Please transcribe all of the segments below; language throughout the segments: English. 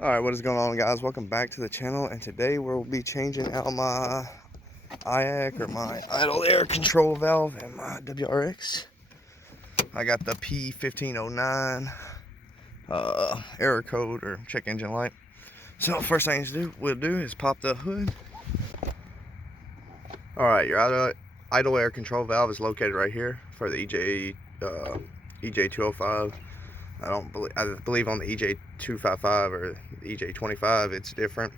Alright, what is going on, guys? Welcome back to the channel, and today we'll be changing out my IAC, or my idle air control valve, and my WRX. I got the P1509 error code, or check engine light. So first thing we'll do is pop the hood. Alright, your idle air control valve is located right here for the EJ205. I believe on the EJ255 or the EJ25 it's different.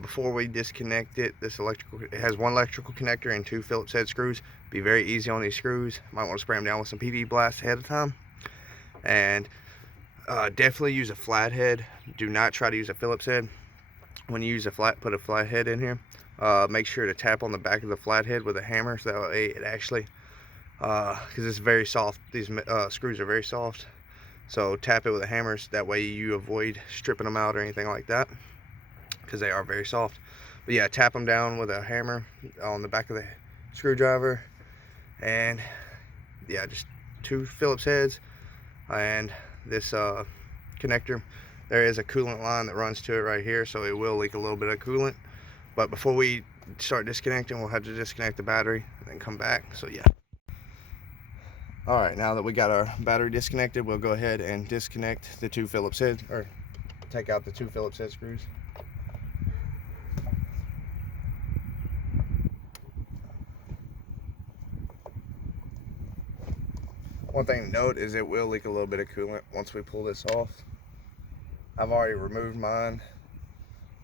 Before we disconnect it, it has one electrical connector and two Phillips head screws. Be very easy on these screws. Might want to spray them down with some PV blast ahead of time. And definitely use a flathead. Do not try to use a Phillips head. When you use put a flathead in here, make sure to tap on the back of the flathead with a hammer, so that way it actually, because it's very soft. These screws are very soft. So tap it with a hammer, so that way you avoid stripping them out or anything like that, because they are very soft. But yeah, tap them down with a hammer on the back of the screwdriver, and yeah, just two Phillips heads and this connector. There is a coolant line that runs to it right here, so it will leak a little bit of coolant. But before we start disconnecting, we'll have to disconnect the battery and then come back. So yeah. Alright, now that we got our battery disconnected, we'll go ahead and disconnect the two Phillips heads, or take out the two Phillips head screws. One thing to note is it will leak a little bit of coolant once we pull this off. I've already removed mine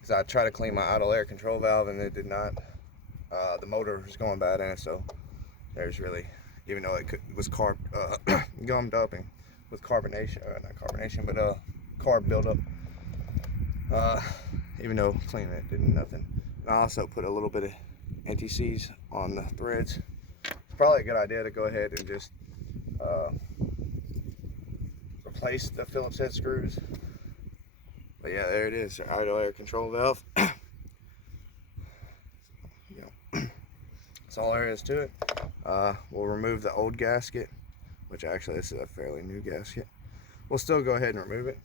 because I tried to clean my idle air control valve and it did not. The motor was going bad in it, so there's really, even though it was gummed up and with carbonation, not carbonation, but carb buildup. Even though cleaning it did nothing. And I also put a little bit of anti-seize on the threads. It's probably a good idea to go ahead and just replace the Phillips head screws. But yeah, there it is, our idle air control valve. That's all there is to it. We'll remove the old gasket, which actually this is a fairly new gasket. We'll still go ahead and remove it,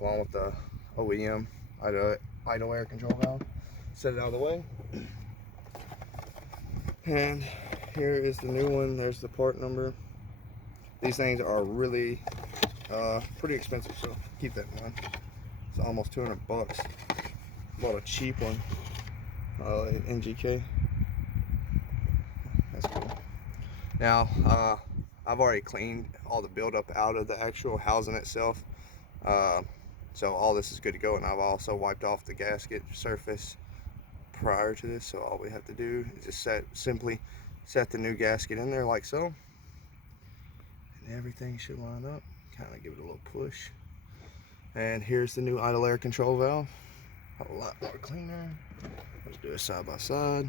along with the OEM idle air control valve. Set it out of the way. And here is the new one. There's the part number. These things are really pretty expensive, so keep that in mind. It's almost 200 bucks. Bought a cheap one, NGK. That's cool. Now, I've already cleaned all the buildup out of the actual housing itself, so all this is good to go. And I've also wiped off the gasket surface prior to this, so all we have to do is just simply set the new gasket in there like so, and everything should line up. Kind of give it a little push, and here's the new idle air control valve. A lot more cleaner. Let's do it side by side.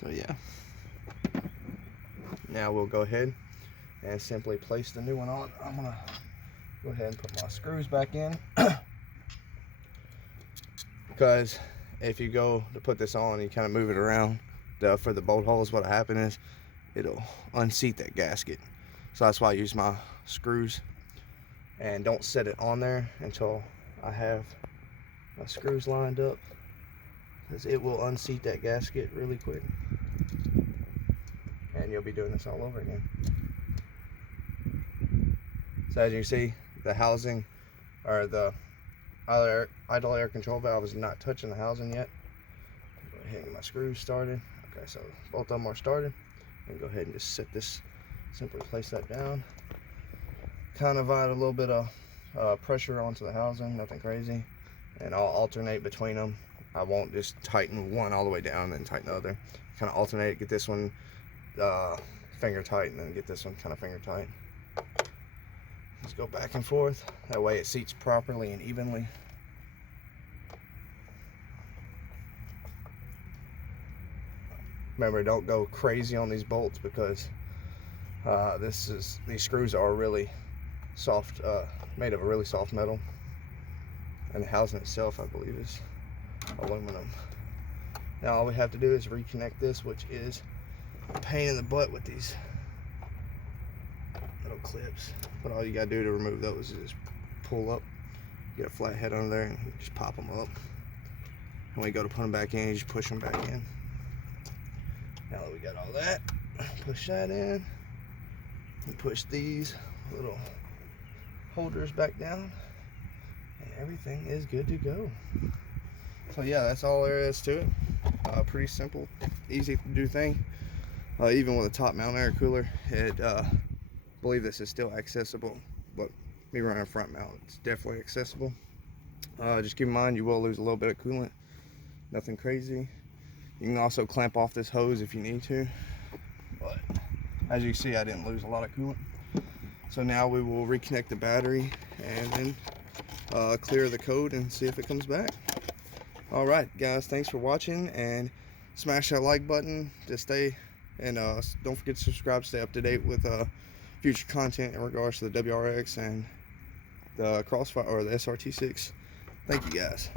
So yeah, now we'll go ahead and simply place the new one on. I'm gonna go ahead and put my screws back in, because if you go to put this on, you kind of move it around for the bolt holes, what'll happen is it'll unseat that gasket. So that's why I use my screws, and don't set it on there until I have my screws lined up, because it will unseat that gasket really quick, and you'll be doing this all over again. So as you can see, the housing, or the idle air control valve, is not touching the housing yet. Go ahead and get my screws started. Okay, so both of them are started. And go ahead and just set this, simply place that down. Kind of add a little bit of pressure onto the housing, nothing crazy. And I'll alternate between them. I won't just tighten one all the way down and then tighten the other. Kind of alternate, get this one finger tight, and then get this one kind of finger tight. Just go back and forth. That way it seats properly and evenly. Remember, don't go crazy on these bolts, because these screws are really soft, made of a really soft metal, and the housing itself, I believe, is aluminum. Now all we have to do is reconnect this, which is a pain in the butt with these little clips, but all you gotta do to remove those is just pull up, get a flat head under there, and just pop them up. And when you go to put them back in, you just push them back in. Now that we got all that, push that in, and push these little holders back down, and everything is good to go. So yeah, that's all there is to it. Pretty simple, easy to do thing. Even with a top mount air cooler, I believe this is still accessible, but me running a front mount, it's definitely accessible. Just keep in mind you will lose a little bit of coolant, nothing crazy. You can also clamp off this hose if you need to, but as you see, I didn't lose a lot of coolant. So now we will reconnect the battery and then clear the code and see if it comes back. All right, guys, thanks for watching, and smash that like button to stay, and don't forget to subscribe, stay up to date with future content in regards to the WRX and the Crossfire or the SRT6. Thank you, guys.